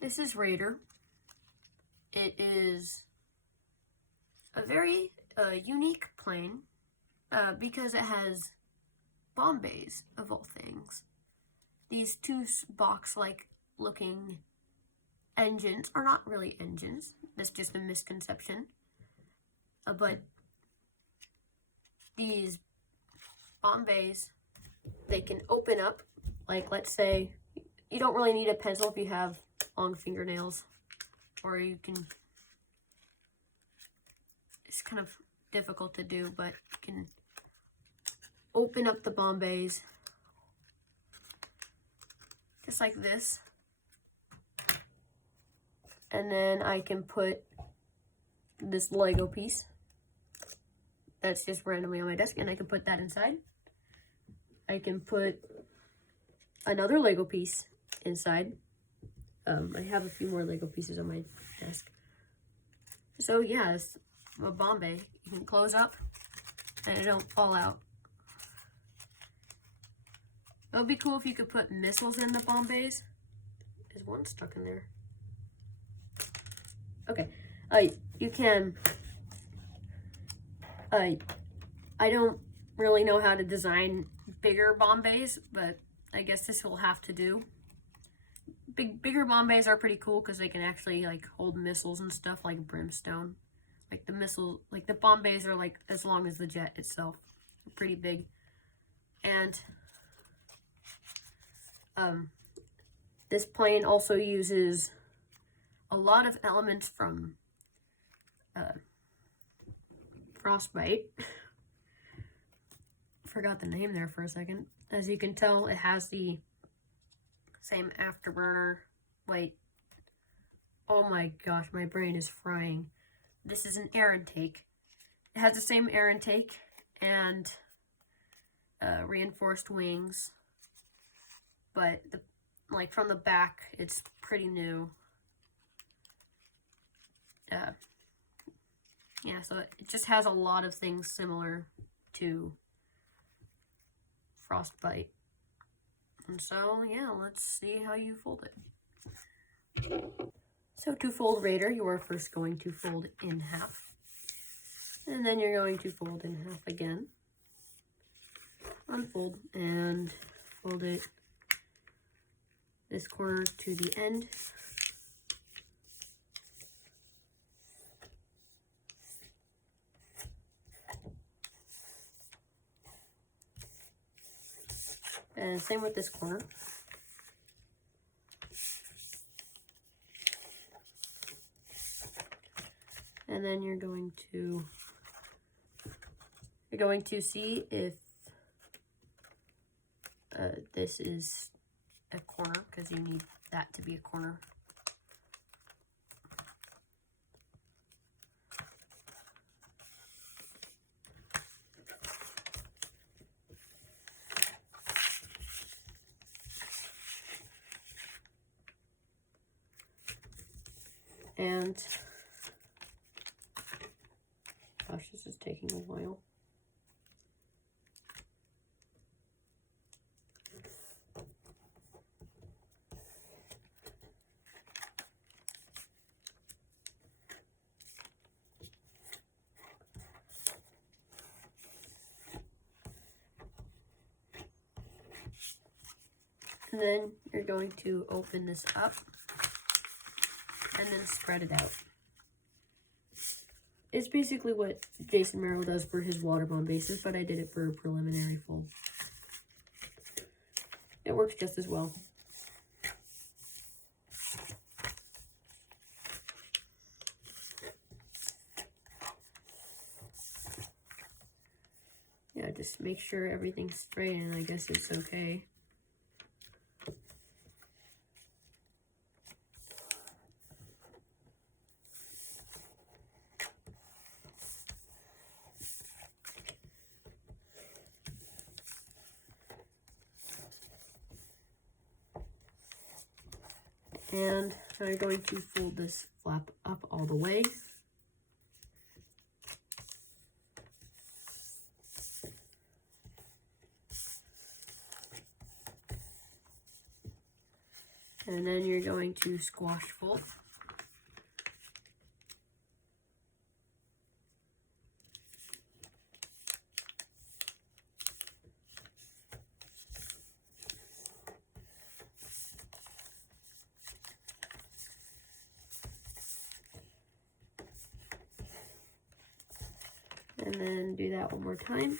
This is Raider. It is a very unique plane because it has Bombays, of all things. These two box-like looking engines are not really engines. That's just a misconception. But these Bombays, they can open up. Like, let's say you don't really need a pencil if you have long fingernails, or you can, it's kind of difficult to do, but you can open up the Bombays just like this, and then I can put this Lego piece that's just randomly on my desk, and I can put that inside. I can put another Lego piece inside. I have a few more Lego pieces on my desk. So yeah, it's a Bombay. You can close up and it don't fall out. It would be cool if you could put missiles in the Bombays. Is one stuck in there? Okay. You can... I don't really know how to design bigger Bombays, but I guess this will have to do. Bigger Bombays are pretty cool because they can actually like hold missiles and stuff like brimstone. Like the missile, like the Bombays are like as long as the jet itself. They're pretty big. And this plane also uses a lot of elements from Frostbite. Forgot the name there for a second. As you can tell, it has the same afterburner. Wait. Oh my gosh, my brain is frying. This is an air intake. It has the same air intake and reinforced wings. But like from the back, it's pretty new. Yeah, so it just has a lot of things similar to Frostbite. And so, yeah, let's see how you fold it. So to fold Raider, you are first going to fold in half. And then you're going to fold in half again. Unfold and fold it this corner to the end. And same with this corner. And then you're going to see if this is a corner, because you need that to be a corner. And gosh, this is taking a while. And then you're going to open this up and then spread it out. It's basically what Jason Merrill does for his water bomb bases, but I did it for a preliminary fold. It works just as well. Yeah, just make sure everything's straight and I guess it's okay. And I'm going to fold this flap up all the way. And And then you're going to squash fold. And then do that one more time.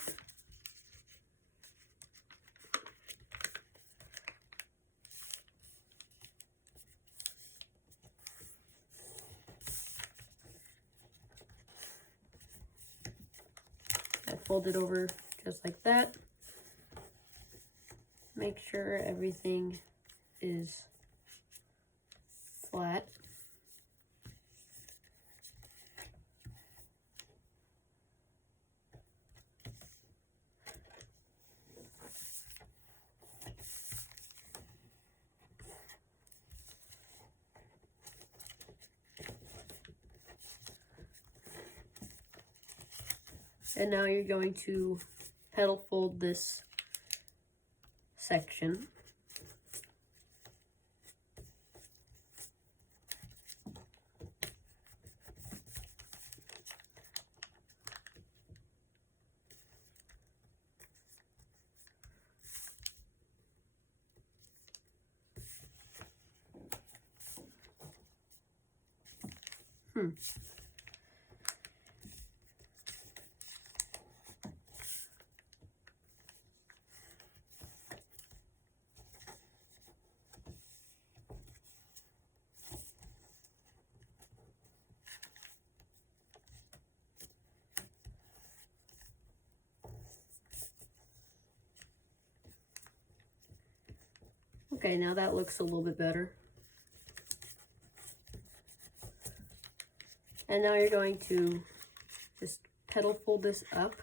I fold it over just like that. Make sure everything is flat. And now you're going to petal fold this section. Okay, now that looks a little bit better. And now you're going to just petal fold this up.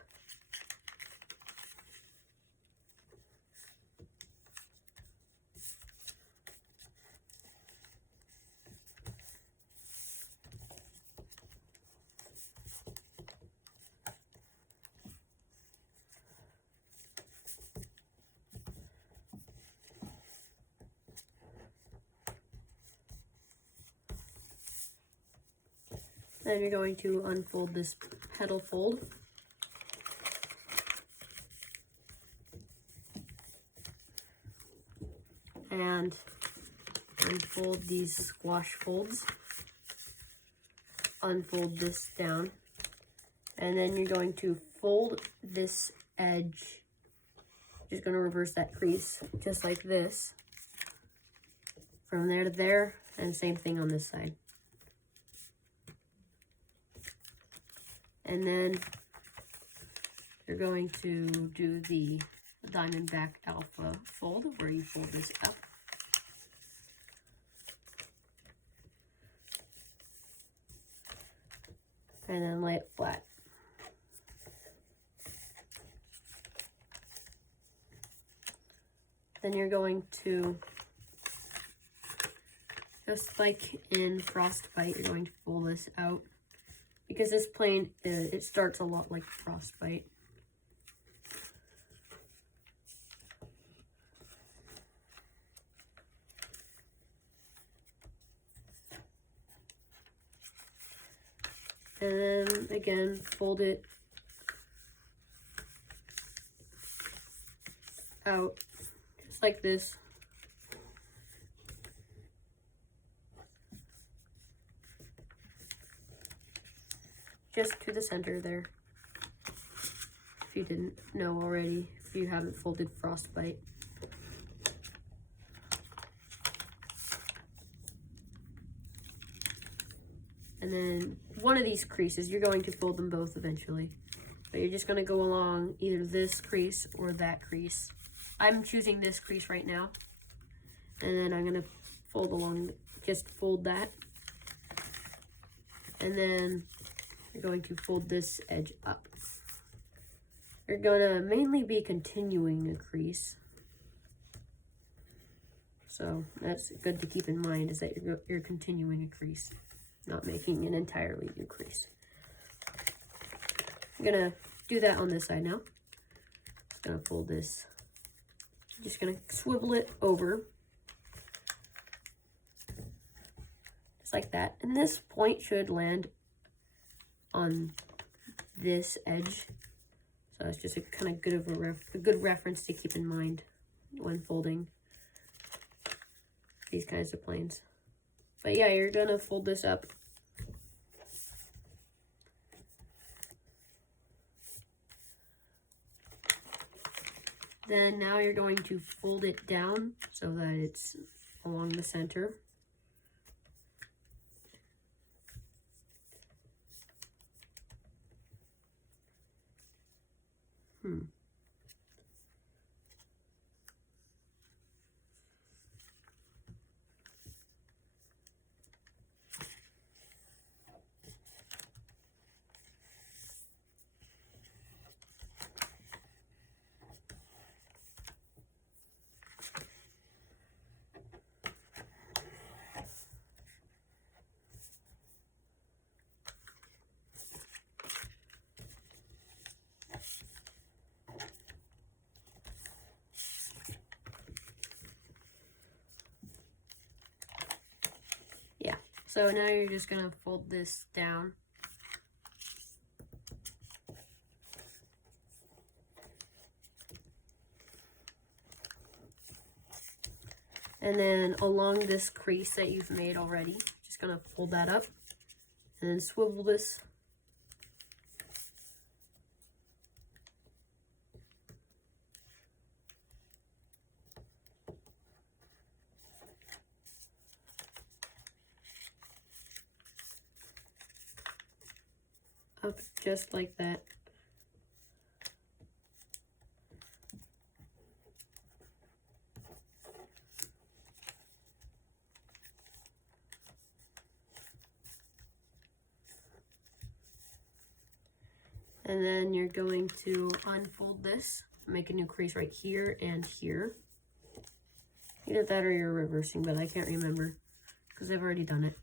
Then you're going to unfold this petal fold. And unfold these squash folds. Unfold this down. And then you're going to fold this edge. Just going to reverse that crease just like this. From there to there, and same thing on this side. And then you're going to do the Diamondback Alpha fold, where you fold this up. And then lay it flat. Then you're going to, just like in Frostbite, you're going to fold this out. Because this plane, it starts a lot like Frostbite. And then, again, fold it out, just like this. Just to the center there, if you didn't know already, if you haven't folded Frostbite. And then one of these creases, you're going to fold them both eventually. But you're just going to go along either this crease or that crease. I'm choosing this crease right now. And then I'm going to fold along, just fold that. And then you're going to fold this edge up. You're going to mainly be continuing a crease. So that's good to keep in mind, is that you're continuing a crease, not making an entirely new crease. I'm going to do that on this side now. Just going to fold this. Just going to swivel it over. just like that. And this point should land on this edge. So it's just a kind of good of a good reference to keep in mind when folding these kinds of planes. But yeah, you're gonna fold this up. Then now you're going to fold it down so that it's along the center. So now you're just gonna fold this down. And then along this crease that you've made already, just gonna fold that up and then swivel this. Up just like that. And then you're going to unfold this, make a new crease right here and here. Either that or you're reversing, but I can't remember because I've already done it.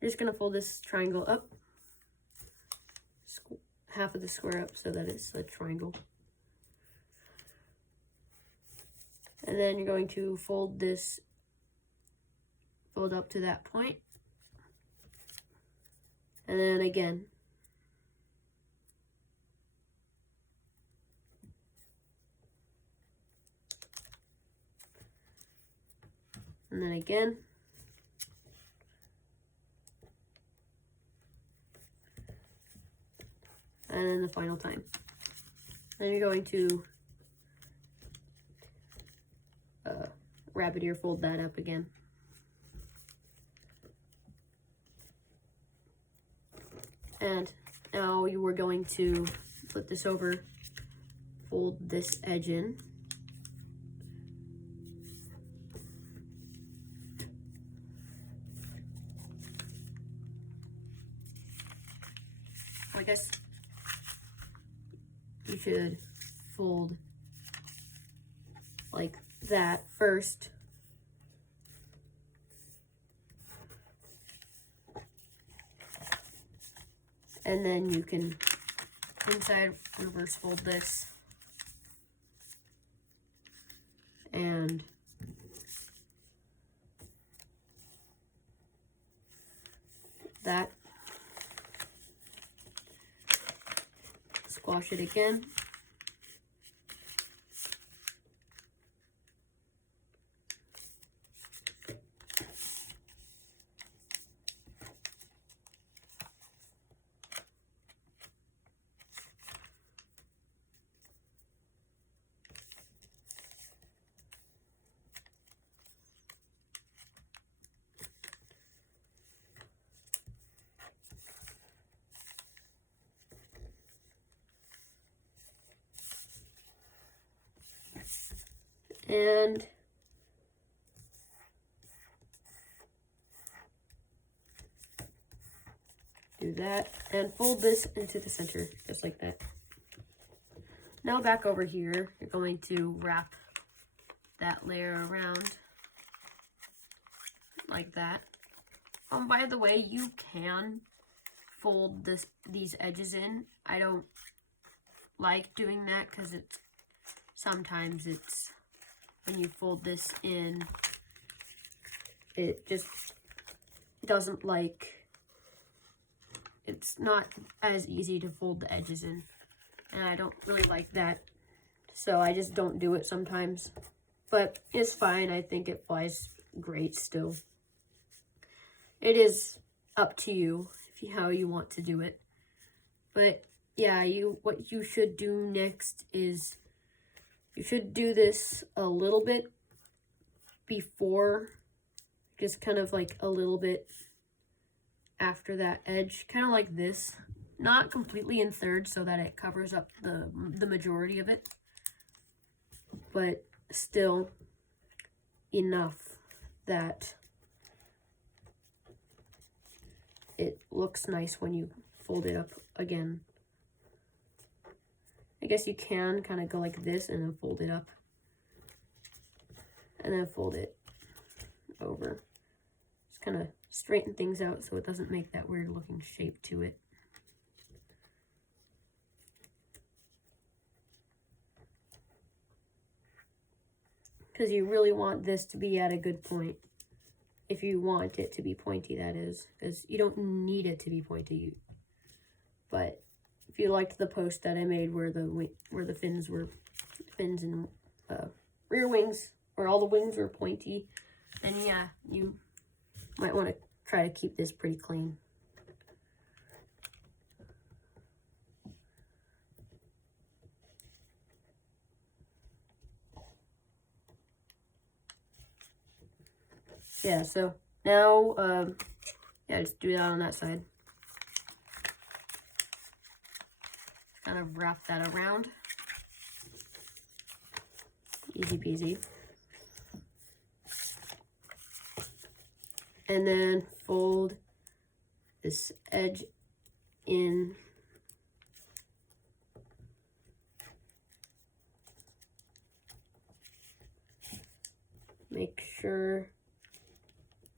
You're just gonna fold this triangle up, half of the square up so that it's a triangle. And then you're going to fold this, fold up to that point. And then again. And then again. And then the final time. Then you're going to rabbit ear fold that up again. And now you were going to flip this over, fold this edge in. I guess you should fold like that first. And then you can inside reverse fold this. And that. Squash it again. And do that and fold this into the center just like that. Now back over here, you're going to wrap that layer around like that. By the way, you can fold these edges in. I don't like doing that because sometimes when you fold this in, it doesn't like, it's not as easy to fold the edges in, and I don't really like that, so I just don't do it sometimes, but it's fine. I think it flies great still. It is up to you how you want to do it, but yeah, what you should do next is you should do this a little bit before, just kind of like a little bit after that edge, kind of like this, not completely in thirds so that it covers up the majority of it, but still enough that it looks nice when you fold it up again. I guess you can kind of go like this and then fold it up and then fold it over. Just kind of straighten things out so it doesn't make that weird looking shape to it. Because you really want this to be at a good point. If you want it to be pointy, that is. Because you don't need it to be pointy. But if you liked the post that I made where the fins and rear wings, where all the wings were pointy, then yeah, you might want to try to keep this pretty clean. Yeah, so now, yeah, just do that on that side. Kind of wrap that around. Easy peasy. And then fold this edge in. Make sure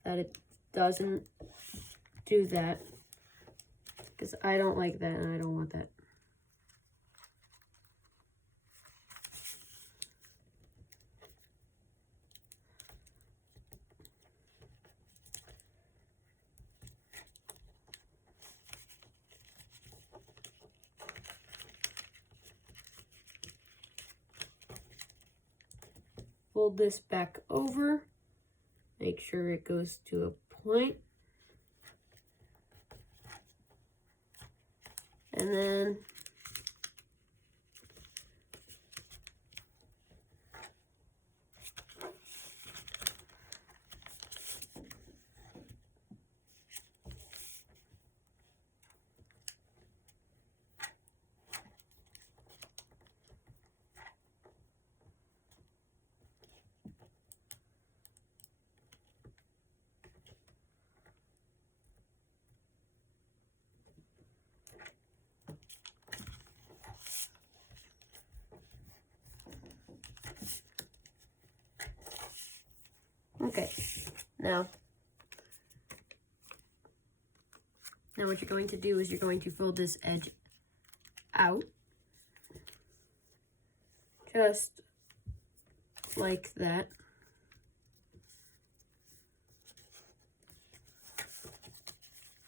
that it doesn't do that, because I don't like that and I don't want that. Fold this back over. Make sure it goes to a point. And then okay, now what you're going to do is you're going to fold this edge out, just like that.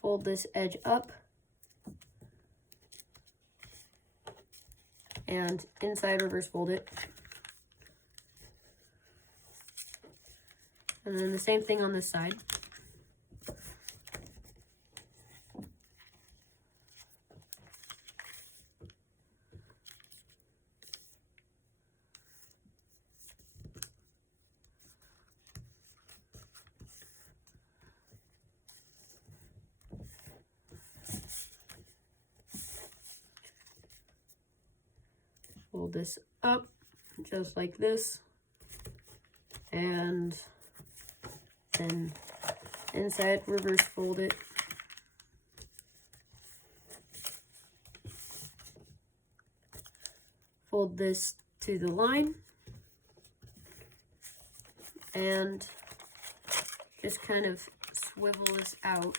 Fold this edge up, and inside reverse fold it. And then the same thing on this side. Fold this up just like this, and then inside reverse fold it. Fold this to the line and just kind of swivel this out.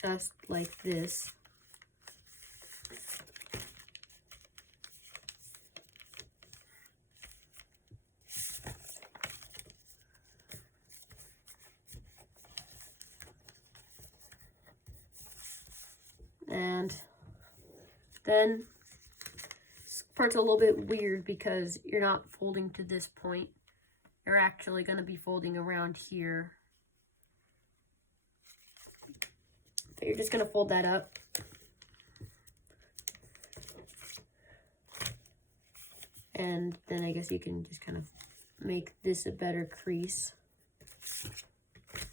Just like this. Then this part's a little bit weird because you're not folding to this point. You're actually going to be folding around here. But you're just going to fold that up. And then I guess you can just kind of make this a better crease.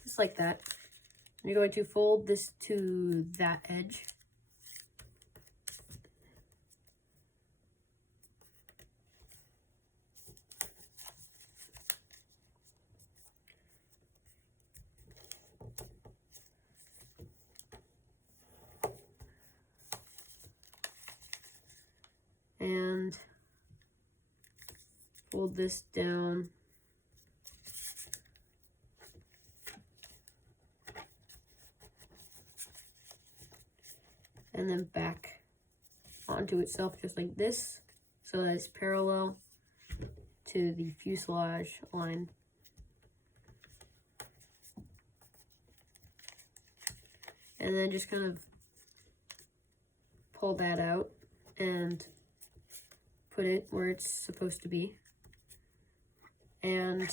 Just like that. And you're going to fold this to that edge. And fold this down. And then back onto itself just like this, so that it's parallel to the fuselage line. And then just kind of pull that out and put it where it's supposed to be. And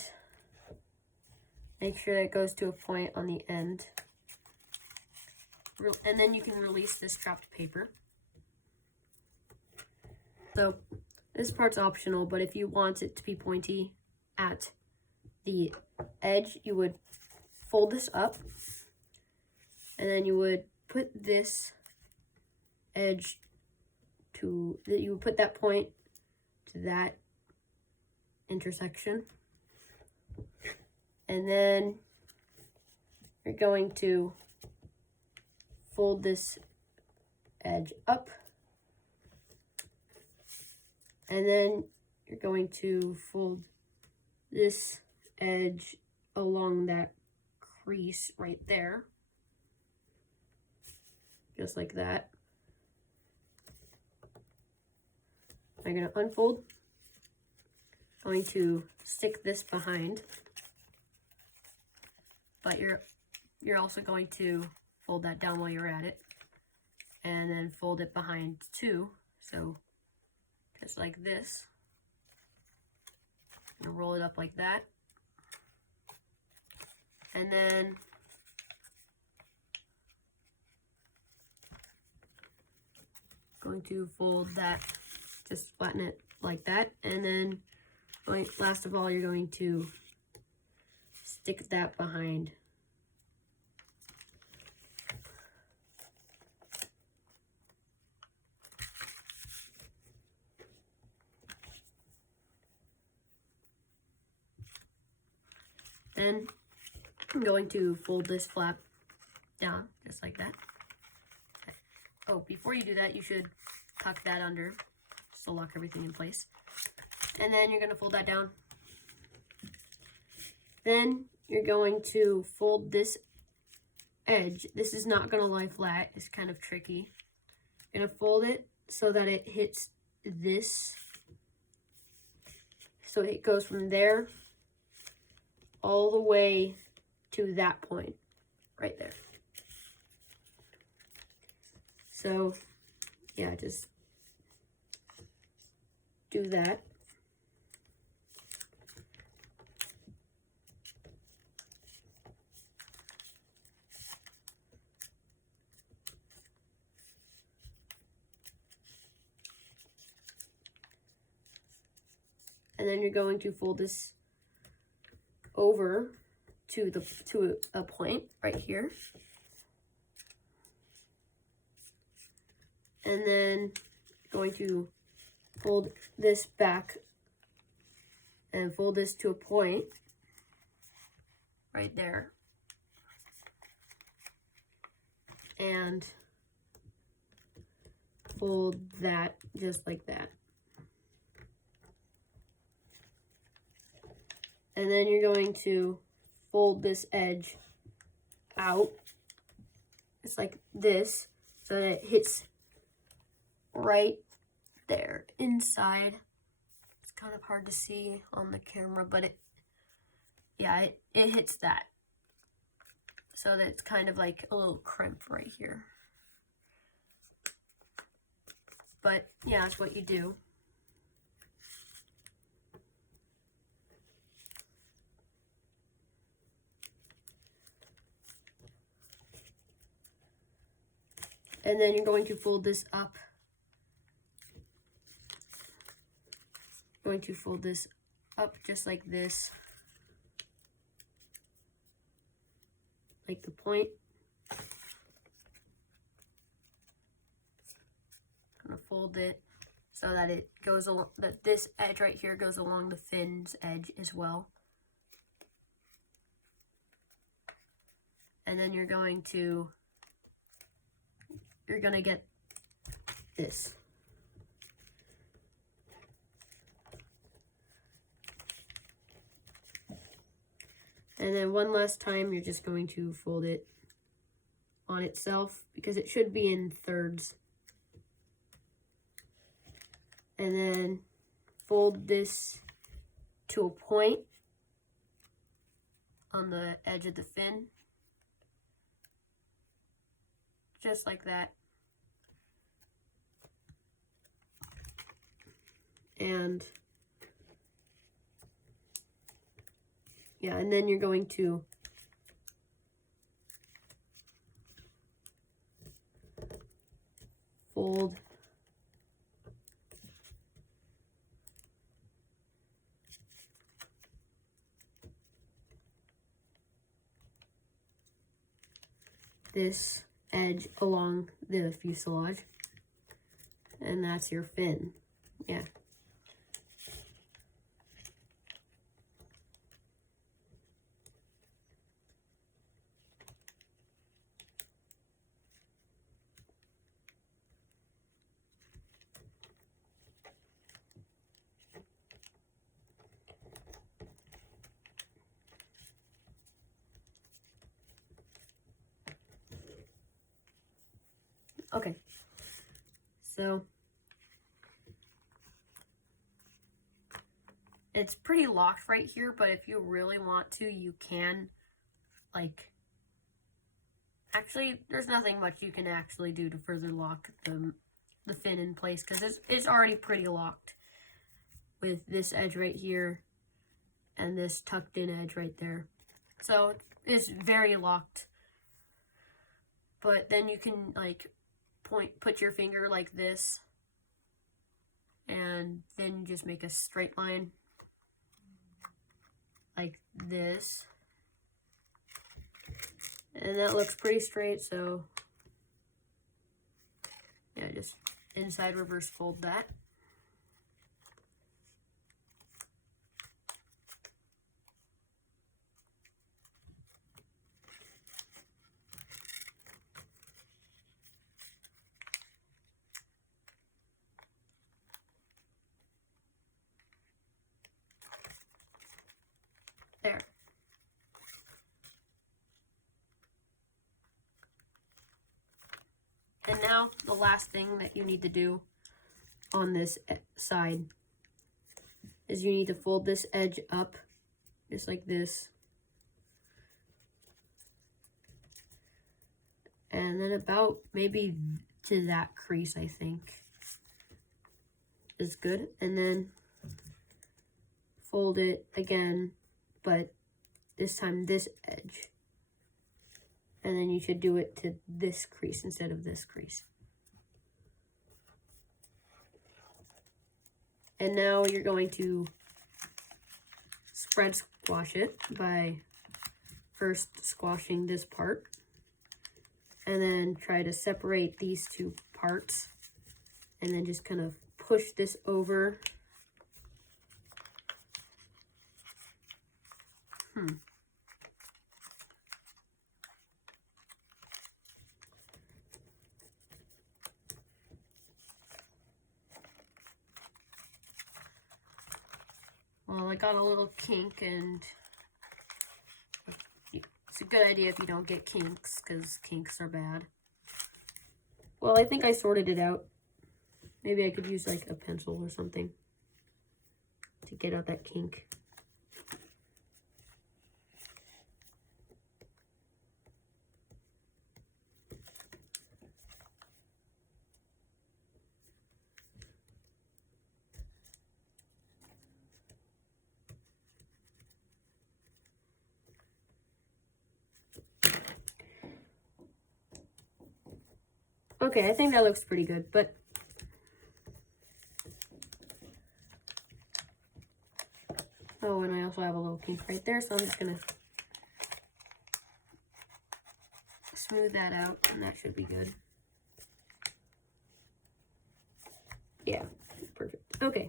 make sure that it goes to a point on the end. And then you can release this scrapped paper. So this part's optional, but if you want it to be pointy at the edge, you would fold this up, and then you would put this edge to, you would put that point to that intersection. And then you're going to fold this edge up, and then you're going to fold this edge along that crease right there, just like that. I'm going to unfold, going to stick this behind, but you're also going to fold that down while you're at it, and then fold it behind too. So just like this, and roll it up like that, and then going to fold that, just flatten it like that, and then last of all, you're going to stick that behind. Then I'm going to fold this flap down just like that. Okay. Oh, before you do that, you should tuck that under just to lock everything in place. And then you're going to fold that down. Then you're going to fold this edge. This is not going to lie flat. It's kind of tricky. You're going to fold it so that it hits this. So it goes from there all the way to that point right there. So yeah, just do that. And then you're going to fold this over to a point right here. And then going to fold this back and fold this to a point right there. And fold that just like that. And then you're going to fold this edge out. It's like this, so that it hits right there inside. It's kind of hard to see on the camera, but it hits that. So that it's kind of like a little crimp right here. But yeah, that's what you do. And then you're going to fold this up. Going to fold this up just like this. Like the point. I'm gonna fold it so that it goes along, that this edge right here goes along the fin's edge as well. And then you're gonna get this. And then one last time, you're just going to fold it on itself because it should be in thirds. And then fold this to a point on the edge of the fin. Just like that. And yeah, and then you're going to fold this edge along the fuselage, and that's your fin. Yeah. Okay, so it's pretty locked right here, but if you really want to, you can, like, actually, there's nothing much you can actually do to further lock the fin in place, because it's already pretty locked with this edge right here and this tucked in edge right there. So it's very locked. But then you can, like, put your finger like this, and then just make a straight line like this, and that looks pretty straight. So yeah, just inside reverse fold that. There. And now the last thing that you need to do on this side is you need to fold this edge up just like this. And then about maybe to that crease, I think, is good. And then fold it again, but this time this edge. And then you should do it to this crease instead of this crease. And now you're going to spread squash it by first squashing this part. And then try to separate these two parts. And then just kind of push this over. Well, I got a little kink, and it's a good idea if you don't get kinks, because kinks are bad. Well, I think I sorted it out. Maybe I could use like a pencil or something to get out that kink. Okay, I think that looks pretty good, but oh, and I also have a little kink right there, so I'm just gonna smooth that out, and that should be good. Yeah, perfect. Okay,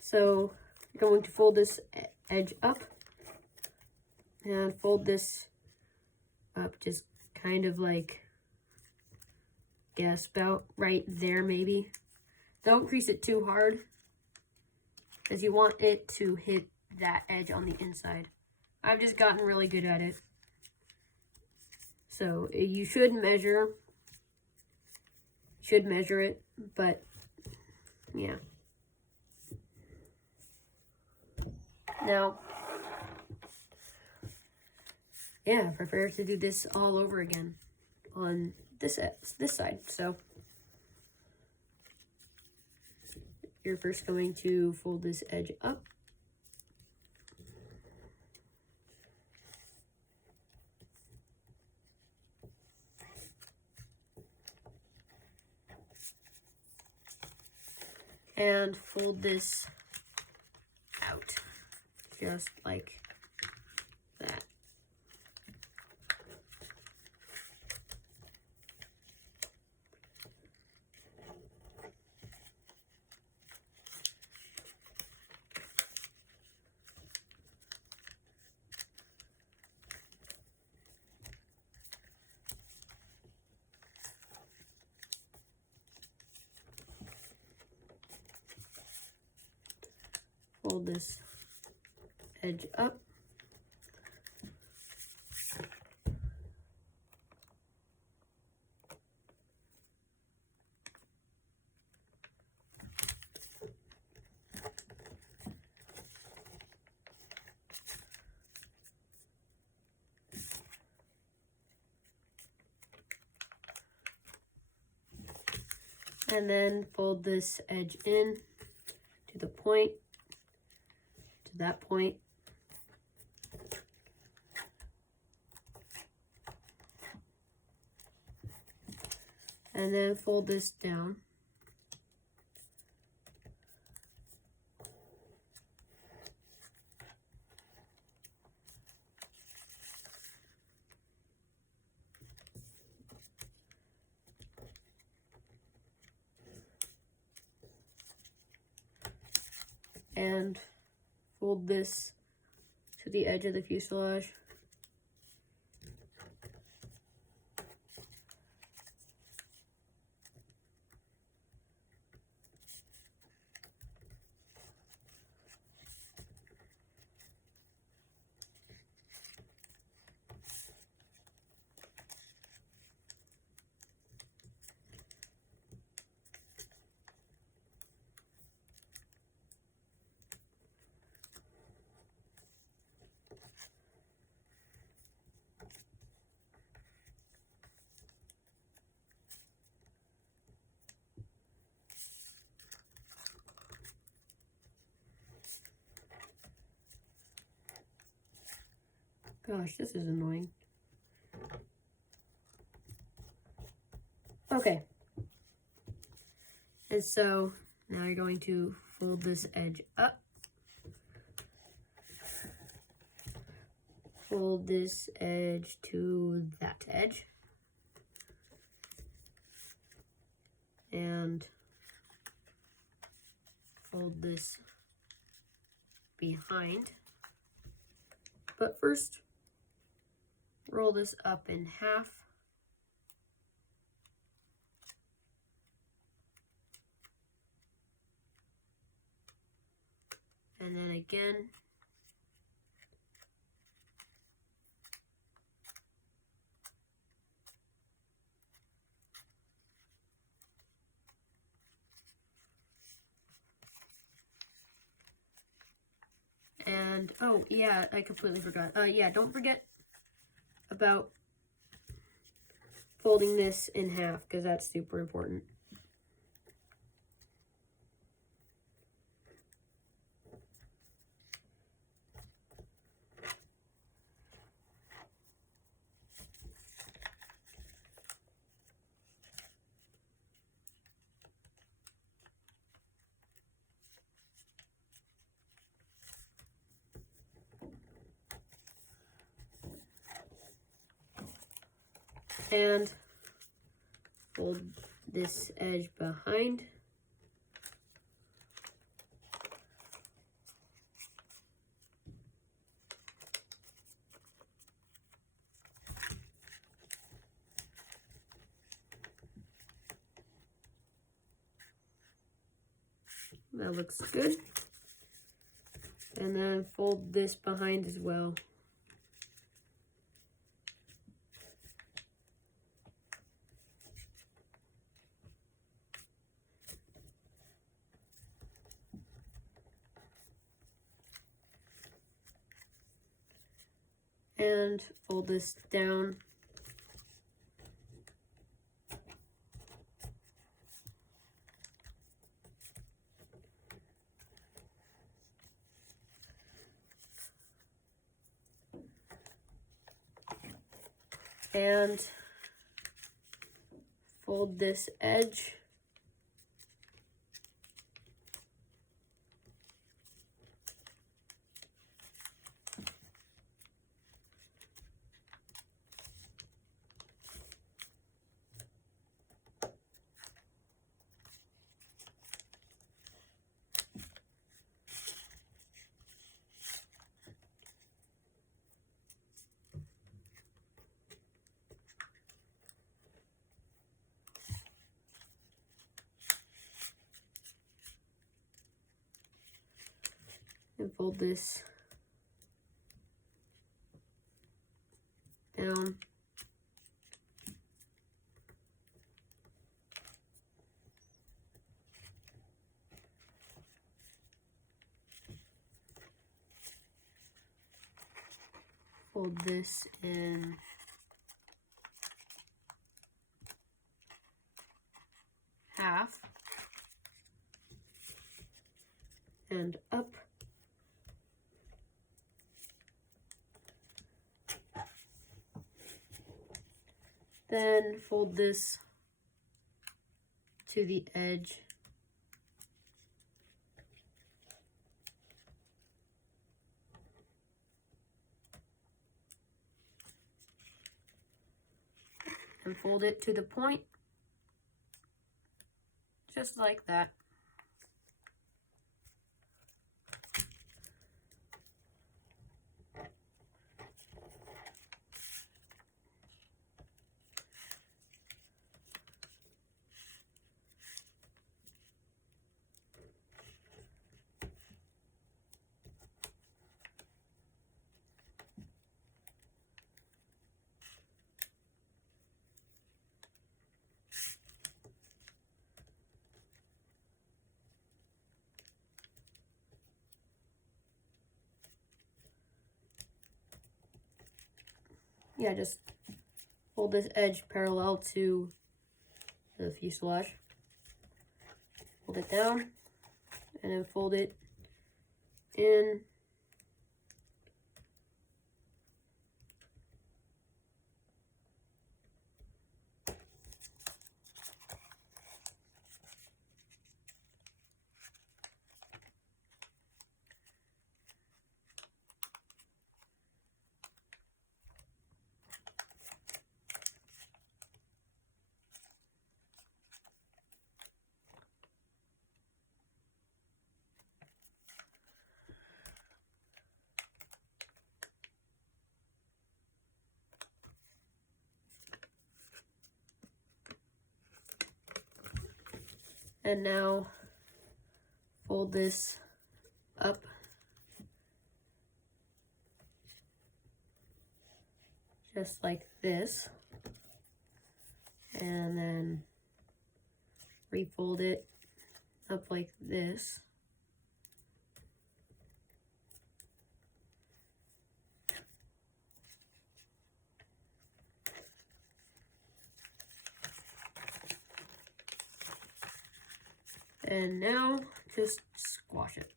so I'm going to fold this edge up and fold this up, just kind of like, guess about right there maybe. Don't crease it too hard, because you want it to hit that edge on the inside. I've just gotten really good at it. So you should measure it, but yeah. Now, yeah, I prefer to do this all over again on this side. So you're first going to fold this edge up. And fold this out, just like that. Fold this edge up. And then fold this edge in to the point, to that point. And then fold this down. And fold this to the edge of the fuselage. Gosh, this is annoying. Okay. And so now you're going to fold this edge up. Fold this edge to that edge. And fold this behind. But first, roll this up in half. And then again. And, oh, yeah, I completely forgot. Yeah, don't forget about folding this in half, because that's super important. and fold this edge behind. That looks good. And then fold this behind as well. And fold this down. And fold this edge. And fold this down. Fold this in half and up. Then fold this to the edge. And fold it to the point, just like that. Yeah, just fold this edge parallel to the fuselage. Fold it down, and then fold it in. And now fold this up just like this, and then refold it up like this. And now just squash it.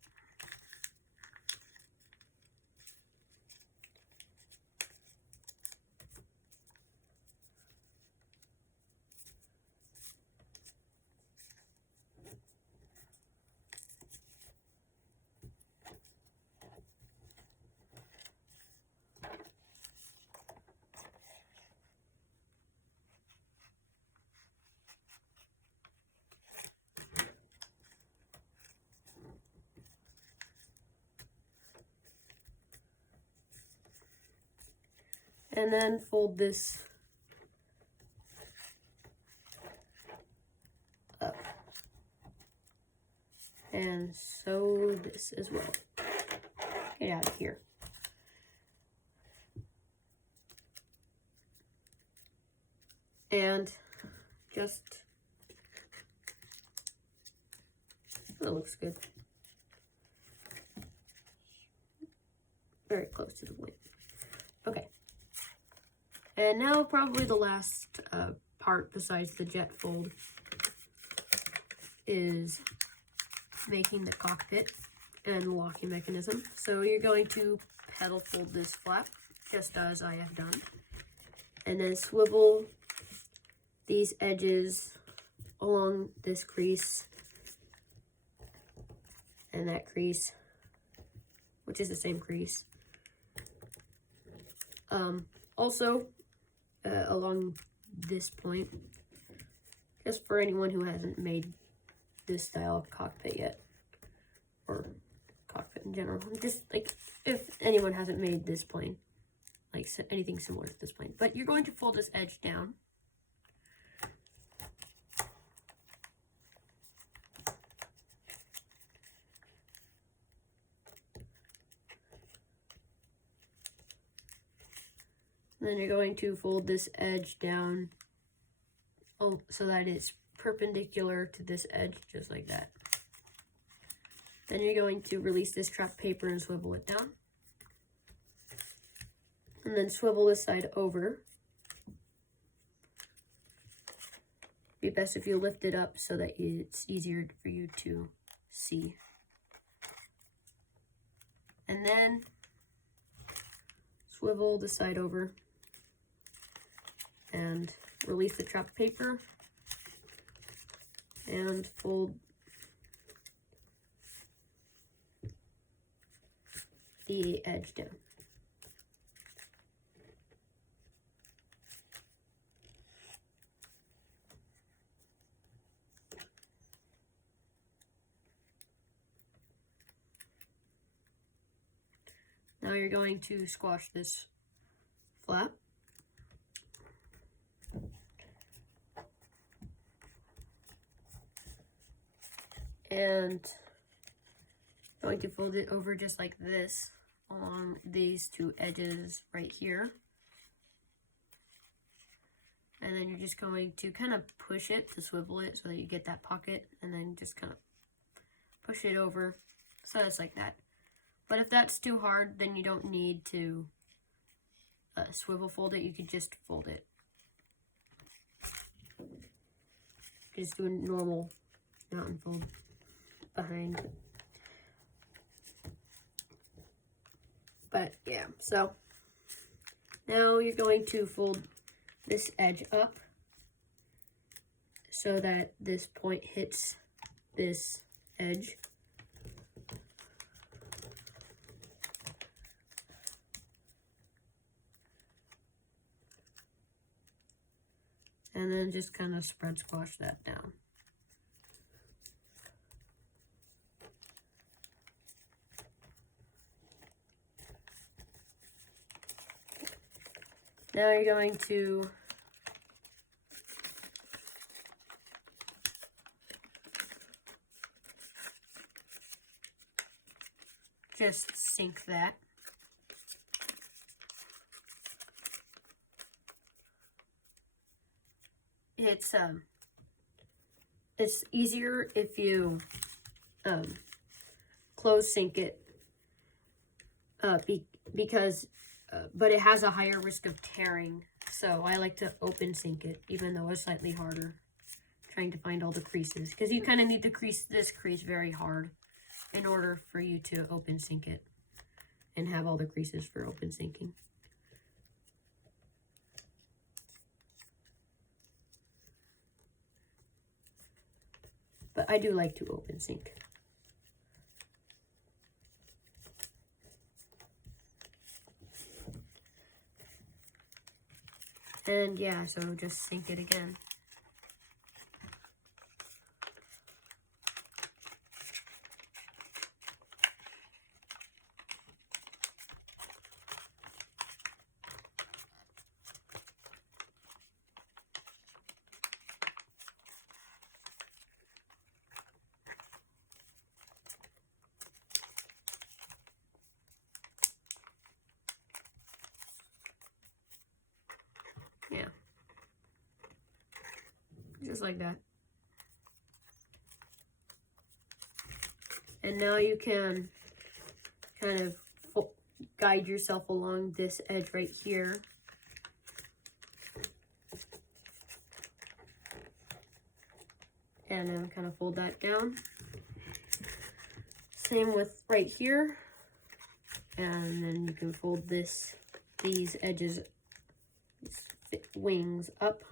And then fold this up. And sew this as well. Get out of here. And just, that looks good. Very close to the point. Okay. And now probably the last part besides the jet fold is making the cockpit and the locking mechanism. So you're going to pedal fold this flap, just as I have done. And then swivel these edges along this crease and that crease, which is the same crease. Also, along this point, just for anyone who hasn't made this style of cockpit yet, or cockpit in general, just like if anyone hasn't made this plane, like anything similar to this plane. But you're going to fold this edge down. And then you're going to fold this edge down so that it's perpendicular to this edge, just like that. Then you're going to release this scrap paper and swivel it down. And then swivel this side over. Be best if you lift it up so that it's easier for you to see. And then swivel the side over and release the scrap paper and fold the edge down. Now you're going to squash this flap. And going to fold it over just like this along these two edges right here. And then you're just going to kind of push it to swivel it so that you get that pocket, and then just kind of push it over so it's like that. But if that's too hard, then you don't need to swivel fold it. You could just fold it. Just do a normal mountain fold behind. But yeah, so now you're going to fold this edge up so that this point hits this edge. And then just kind of spread squash that down. Now you're going to just sink that. It's easier if you close sink it because but it has a higher risk of tearing, so I like to open sink it, even though it's slightly harder trying to find all the creases, because you kind of need to crease this crease very hard in order for you to open sink it and have all the creases for open sinking. But I do like to open sink. And yeah, so just sink it again. just like that. And now you can kind of guide yourself along this edge right here. And then kind of fold that down. Same with right here. And then you can fold these edges, these wings up.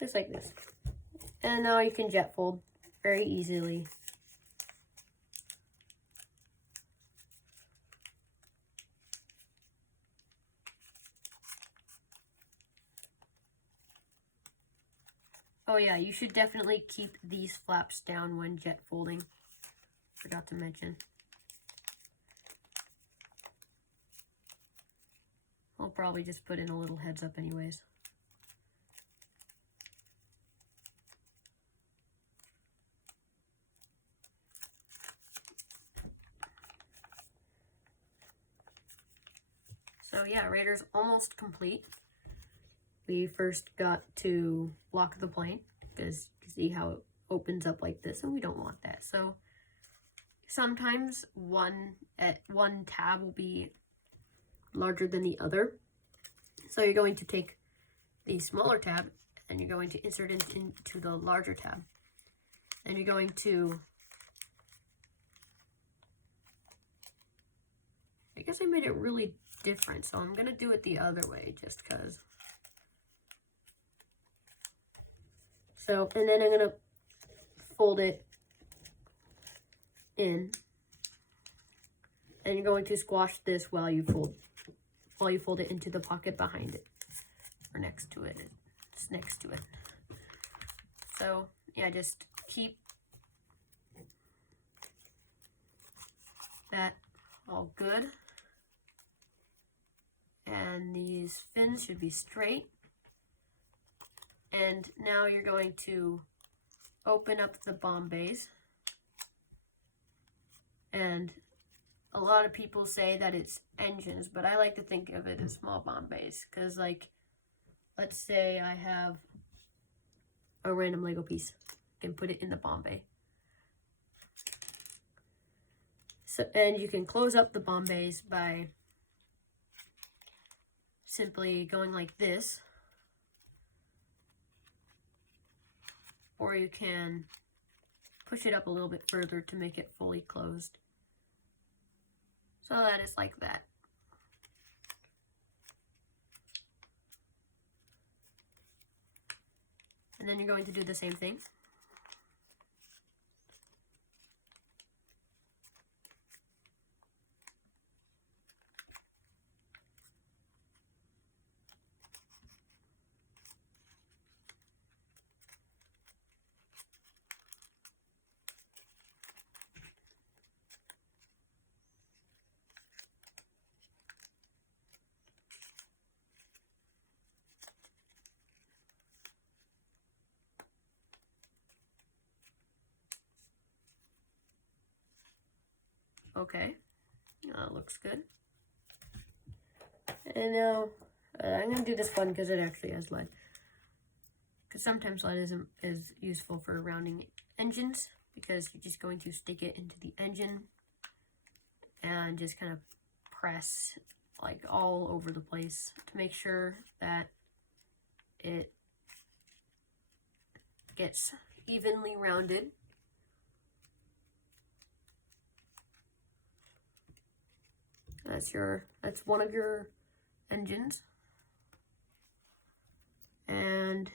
Just like this. And now you can jet fold very easily. Oh yeah, you should definitely keep these flaps down when jet folding. Forgot to mention. I'll probably just put in a little heads up anyways. So yeah, Raider's almost complete. We first got to block the plane because you see how it opens up like this, and we don't want that. So sometimes one tab will be larger than the other. So you're going to take the smaller tab and you're going to insert it into the larger tab. And you're going to, I guess I made it really different, so I'm going to do it the other way just because. So, and then I'm going to fold it in. And you're going to squash this while you fold it into the pocket behind it. Or next to it. It's next to it. So, yeah, just keep that all good. And these fins should be straight. And now you're going to open up the bombays. And a lot of people say that it's engines, but I like to think of it as small bombays. Because, like, let's say I have a random Lego piece. I can put it in the bombay. So, and you can close up the bombays by simply going like this. Or you can push it up a little bit further to make it fully closed. So that is like that. And then you're going to do the same thing. Okay, looks good. And now I'm going to do this one because it actually has lead. Because sometimes lead is useful for rounding engines, because you're just going to stick it into the engine and just kind of press like all over the place to make sure that it gets evenly rounded. That's one of your engines. And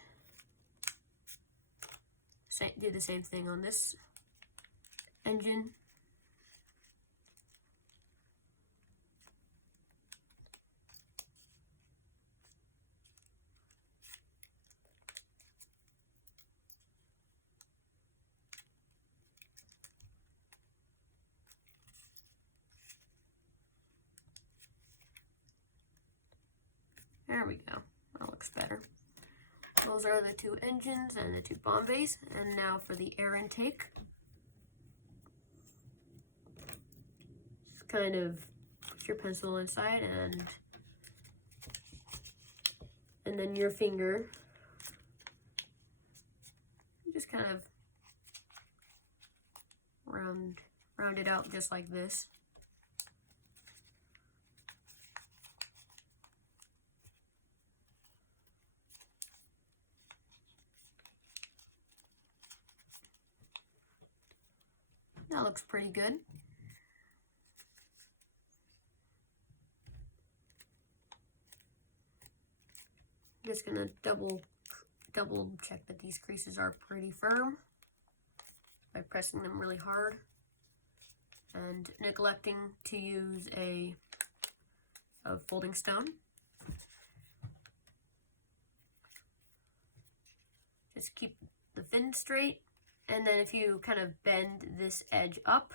do the same thing on this engine. There we go. That looks better. Those are the two engines and the two bombays. And now for the air intake. kind of put your pencil inside and then your finger, just kind of round it out just like this. That looks pretty good. I'm just gonna double check that these creases are pretty firm by pressing them really hard and neglecting to use a folding stone. Just keep the fin straight, and then if you kind of bend this edge up,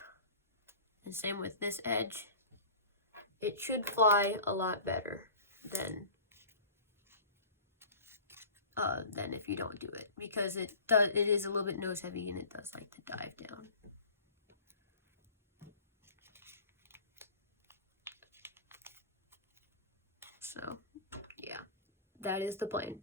and same with this edge, it should fly a lot better than if you don't do it, because it is a little bit nose heavy and it does like to dive down. So yeah, that is the plane.